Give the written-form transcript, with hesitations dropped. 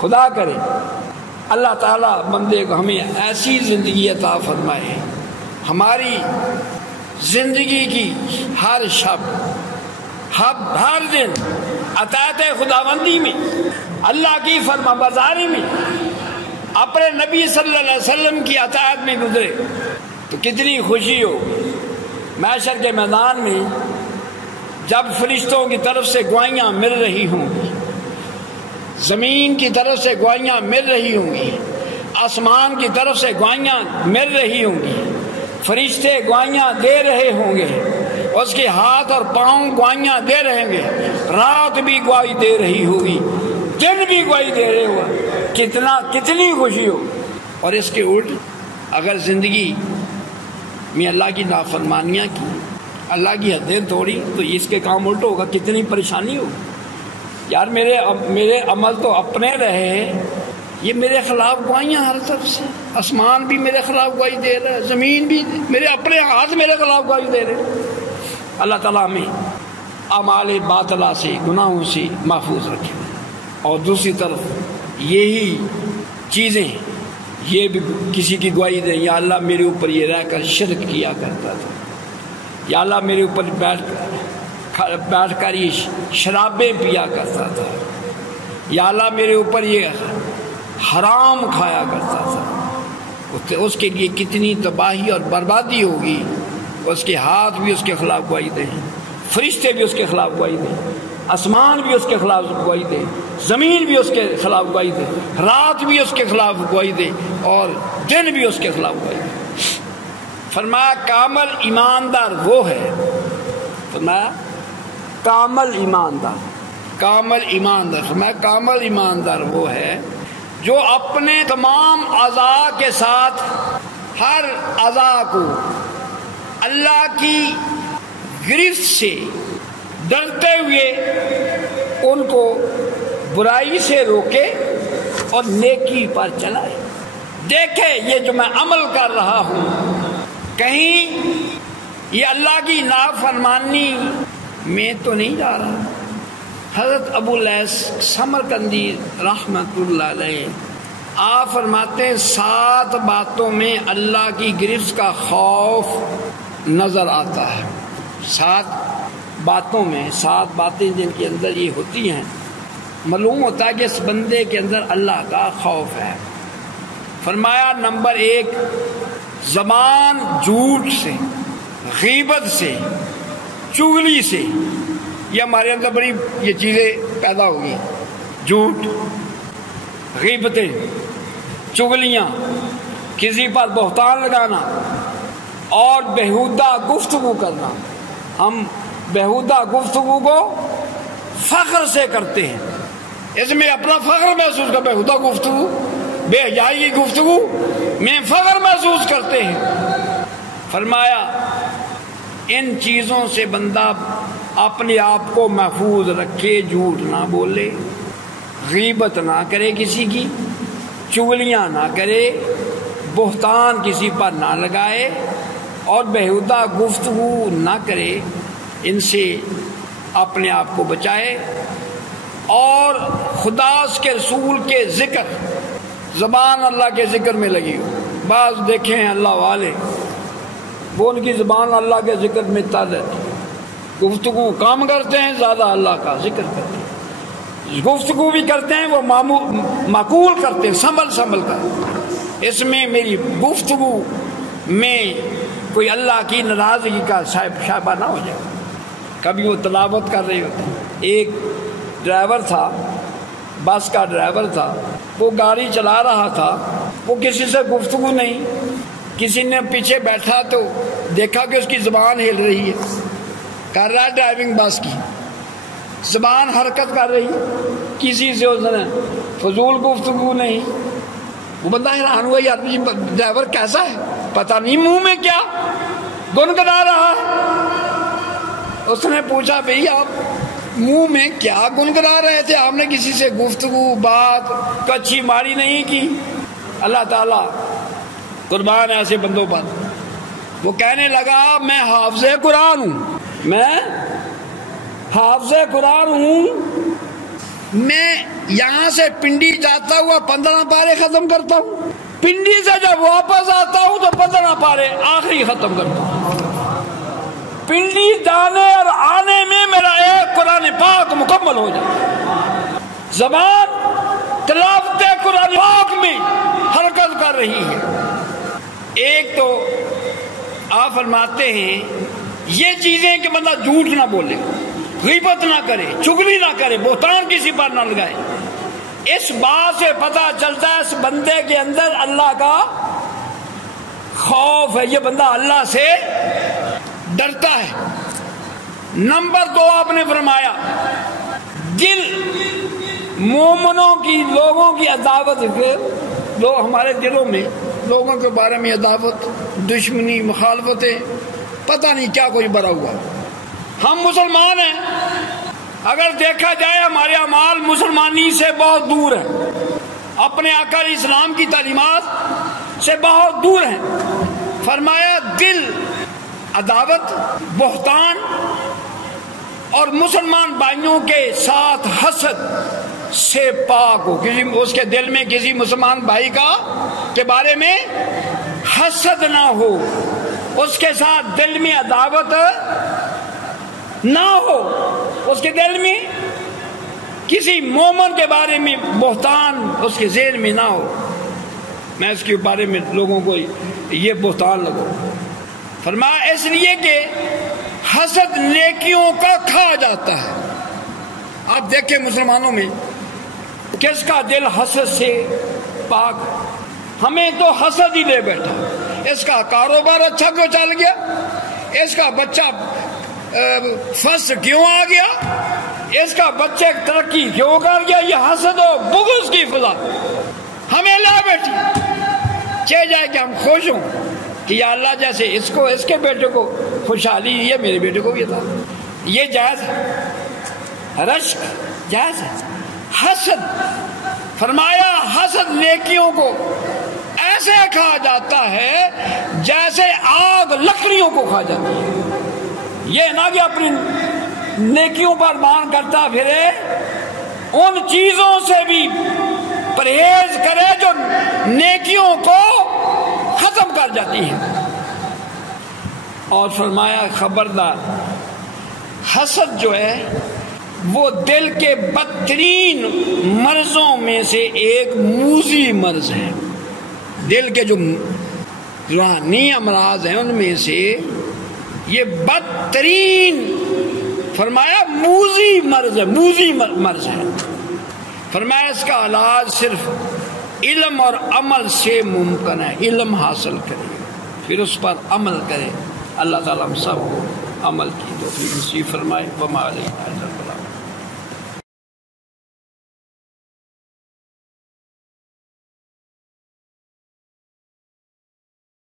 خدا کرے اللہ تعالیٰ بندے کو ہمیں ایسی زندگی عطا فرمائے، ہماری زندگی کی ہر شب ہر دن اطاعت خداوندی میں، اللہ کی فرما برداری میں، اپنے نبی صلی اللہ علیہ وسلم کی اطاعت میں گزرے تو کتنی خوشی ہو۔ محشر کے میدان میں جب فرشتوں کی طرف سے گواہیاں مل رہی ہوں گی، زمین کی طرف سے گواہیاں مل رہی ہوں گی، آسمان کی طرف سے گواہیاں مل رہی ہوں گی، فرشتے گواہیاں دے رہے ہوں گے، اس کے ہاتھ اور پاؤں گواہیاں دے رہے ہوں گے، رات بھی گواہی دے رہی ہوگی، دن بھی گواہی دے رہے ہوگا، کتنی خوشی ہو۔ اور اس کے الٹ اگر زندگی میں اللہ کی نافرمانیاں کی، اللہ کی حدیں توڑی تو اس کے کام الٹ ہوگا، کتنی پریشانی ہوگی۔ یار میرے عمل تو اپنے رہے، یہ میرے خلاف گواہیاں ہر طرف سے، آسمان بھی میرے خلاف گواہی دے رہا ہے، زمین بھی، میرے اپنے ہاتھ میرے خلاف گواہی دے رہے ہیں۔ اللہ تعالیٰ ہمیں اعمال باطلہ سے، گناہوں سے محفوظ رکھے، اور دوسری طرف یہی چیزیں یہ بھی کسی کی گواہی دیں، یا اللہ میرے اوپر یہ رہ کر شرک کیا کرتا تھا، یا اللہ میرے اوپر بیٹھ کر یہ شرابیں پیا کرتا تھا، یا اللہ میرے اوپر یہ حرام کھایا کرتا تھا، اس کے لیے کتنی تباہی اور بربادی ہوگی۔ اس کے ہاتھ بھی اس کے خلاف گواہی دیں، فرشتے بھی اس کے خلاف گواہی دیں، آسمان بھی اس کے خلاف گواہی دے، زمین بھی اس کے خلاف گواہی دے، رات بھی اس کے خلاف گواہی دے، اور دن بھی اس کے خلاف گواہی دے۔ فرمایا کامل ایماندار وہ ہے، فرمایا کامل ایماندار، فرمایا کامل ایماندار وہ ہے جو اپنے تمام اعضاء کے ساتھ ہر اعضاء کو اللہ کی گرفت سے ڈرتے ہوئے ان کو برائی سے روکے اور نیکی پر چلائے۔ دیکھے یہ جو میں عمل کر رہا ہوں کہیں یہ اللہ کی نافرمانی میں تو نہیں جا رہا۔ حضرت ابو لیث سمرقندی رحمت اللہ علیہ آپ فرماتے ہیں 7 باتوں میں اللہ کی گرفت کا خوف نظر آتا ہے۔ 7 باتوں میں، 7 باتیں جن کے اندر یہ ہوتی ہیں، معلوم ہوتا ہے کہ اس بندے کے اندر اللہ کا خوف ہے۔ فرمایا نمبر 1 زبان جھوٹ سے، غیبت سے، چغلی سے۔ یہ ہمارے اندر بڑی یہ چیزیں پیدا ہوگی، جھوٹ، غیبتیں، چغلیاں، کسی پر بہتان لگانا اور بیہودہ گفتگو کرنا۔ ہم بیہودہ گفتگو کو فخر سے کرتے ہیں، اس میں اپنا فخر محسوس کر، بیہودہ گفتگو، بے حیائی کی گفتگو میں فخر محسوس کرتے ہیں۔ فرمایا ان چیزوں سے بندہ اپنے آپ کو محفوظ رکھے، جھوٹ نہ بولے، غیبت نہ کرے کسی کی، چغلیاں نہ کرے، بہتان کسی پر نہ لگائے اور بیہودہ گفتگو نہ کرے، ان سے اپنے آپ کو بچائے۔ اور خدا اس کے رسول کے ذکر، زبان اللہ کے ذکر میں لگی ہو۔ بعض دیکھیں ہیں اللہ والے، وہ ان کی زبان اللہ کے ذکر میں تر رہتی، گفتگو کام کرتے ہیں، زیادہ اللہ کا ذکر کرتے ہیں، گفتگو بھی کرتے ہیں وہ معقول کرتے ہیں، سنبھل کر۔ اس میں میری گفتگو میں کوئی اللہ کی ناراضگی کا شائبہ نہ ہو جائے۔ کبھی وہ تلاوت کر رہے ہوتے، ایک ڈرائیور تھا، بس کا ڈرائیور تھا، وہ گاڑی چلا رہا تھا، وہ کسی سے گفتگو نہیں، کسی نے پیچھے بیٹھا تو دیکھا کہ اس کی زبان ہل رہی ہے، کر رہا ہے ڈرائیونگ، بس کی زبان حرکت کر رہی ہے، کسی سے اس نے فضول گفتگو نہیں۔ وہ بندہ حیران ہوا، یہ آدمی ڈرائیور کیسا ہے، پتہ نہیں منہ میں کیا گنگنا رہا ہے۔ اس نے پوچھا بھئی آپ منہ میں کیا گنگنا رہے تھے، آپ نے کسی سے گفتگو بات کچھی ماری نہیں کی؟ اللہ تعالیٰ قربان ہے ایسے بندوں پر۔ وہ کہنے لگا میں حافظ قرآن ہوں، میں حافظ قرآن ہوں، میں یہاں سے پنڈی جاتا ہوا 15 پارے ختم کرتا ہوں، پنڈی سے جب واپس آتا ہوں تو 15 پارے آخری ختم کرتا ہوں۔ پنڈی جانے اور آنے میں میرا ایک قرآن پاک مکمل ہو جائے۔ زبان تلاوت قرآن پاک میں حرکت کر رہی ہے۔ ایک تو آپ فرماتے ہیں یہ چیزیں کہ بندہ جھوٹ نہ بولے، غیبت نہ کرے، چغلی نہ کرے، بہتان کسی پر نہ لگائے۔ اس بات سے پتہ چلتا ہے اس بندے کے اندر اللہ کا خوف ہے، یہ بندہ اللہ سے ڈرتا ہے۔ نمبر 2 آپ نے فرمایا دل مومنوں کی، لوگوں کی عداوت کے، لوگ ہمارے دلوں میں لوگوں کے بارے میں عداوت، دشمنی، مخالفتیں، پتہ نہیں کیا کچھ بھرا ہوا۔ ہم مسلمان ہیں، اگر دیکھا جائے ہمارے اعمال مسلمانی سے بہت دور ہیں، اپنے آقا علیہ السلام کی تعلیمات سے بہت دور ہیں۔ فرمایا دل عداوت، بہتان اور مسلمان بھائیوں کے ساتھ حسد سے پاک ہو، اس کے دل میں کسی مسلمان بھائی کے بارے میں حسد نہ ہو، اس کے ساتھ دل میں عداوت نہ ہو، اس کے دل میں کسی مومن کے بارے میں بہتان اس کے ذہن میں نہ ہو، میں اس کے بارے میں لوگوں کو یہ بہتان لگو۔ فرمایا اس لیے کہ حسد نیکیوں کا کھا جاتا ہے۔ آپ دیکھیں مسلمانوں میں کس کا دل حسد سے پاک، ہمیں تو حسد ہی لے بیٹھا، اس کا کاروبار اچھا کیوں چل گیا، اس کا بچہ فرسٹ کیوں آ گیا، اس کا بچے ترقی کیوں کر گیا، یہ حسد و بغض کی فضا ہمیں لا بیٹھی۔ چاہ جائے کہ ہم خوش ہوں کہ یا اللہ جیسے اس کو، اس کے بیٹے کو خوشحالی یہ میرے بیٹے کو بھی تھا، یہ جائز ہے، رشک جائز ہے۔ حسد فرمایا حسد نیکیوں کو ایسے کھا جاتا ہے جیسے آگ لکڑیوں کو کھا جاتی ہے۔ یہ نہ کہ اپنی نیکیوں پر مان کرتا پھرے، ان چیزوں سے بھی پرہیز کرے جو نیکیوں کو ختم کر جاتی ہے۔ اور فرمایا خبردار، حسد جو ہے وہ دل کے بدترین مرضوں میں سے ایک موذی مرض ہے۔ دل کے جو روحانی امراض ہیں ان میں سے یہ بدترین فرمایا موذی مرض ہے، موذی مرض ہے۔ فرمایا اس کا علاج صرف علم اور عمل سے ممکن ہے۔ علم حاصل کرے پھر اس پر عمل کرے۔ اللہ تعالیٰ ہم سب کو عمل کی توفیق نصیب فرمائے۔ وما علینا الا البلاغ۔